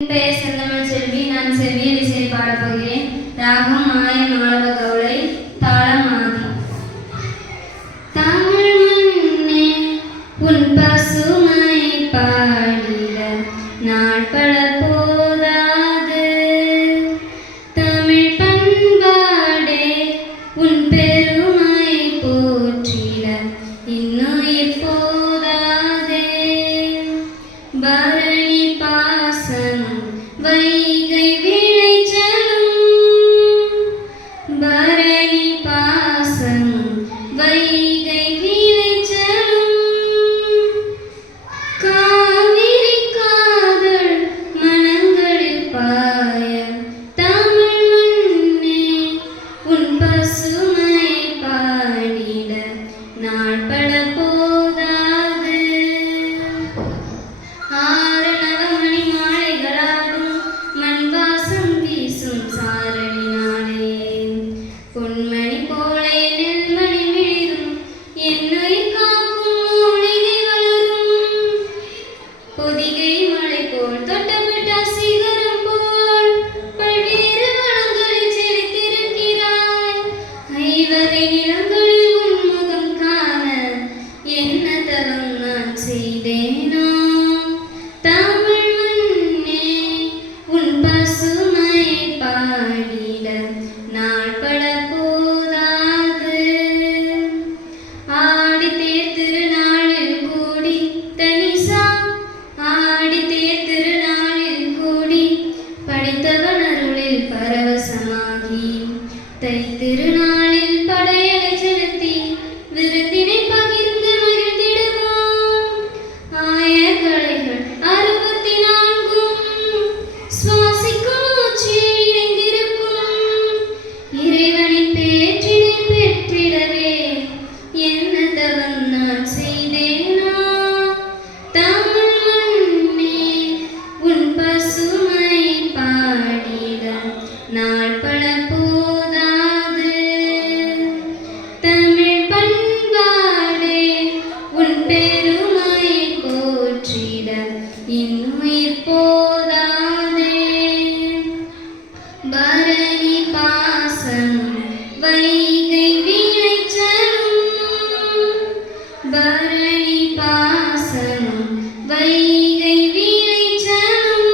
பெயர் செந்தமிழ் செல்வி நான் செவ்வியல் இசை பாடப்போகிறேன் ராகம் மாய மாளவ கவுளை தாளம் ஆதி தமிழ் மண்ணே உன் பசுமை பாடிட நாட்பட போதாது. தமிழ் பண்பாடே உன் பெருமை போற்றிட இன்னுயிர் போதாதே. பரணி பாடிட நாட்பட போதாது. ஆடித்தேர் திருநாளில் கூடி தனிசா ஆடித்தேர் திருநாளில் கூடி படித்தவன் அருளில் பரவசமாகி தை திருநாள் உயிர் போதாதே. பரணி பாசனம் வைகை விளைச்சலும். பரணி பாசனம் வைகை விளைச்சலும்.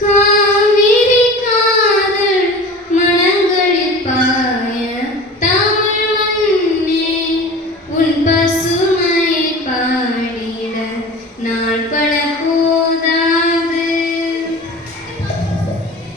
காவிரி காதல் மனங்களில் பாய தமிழ் நான்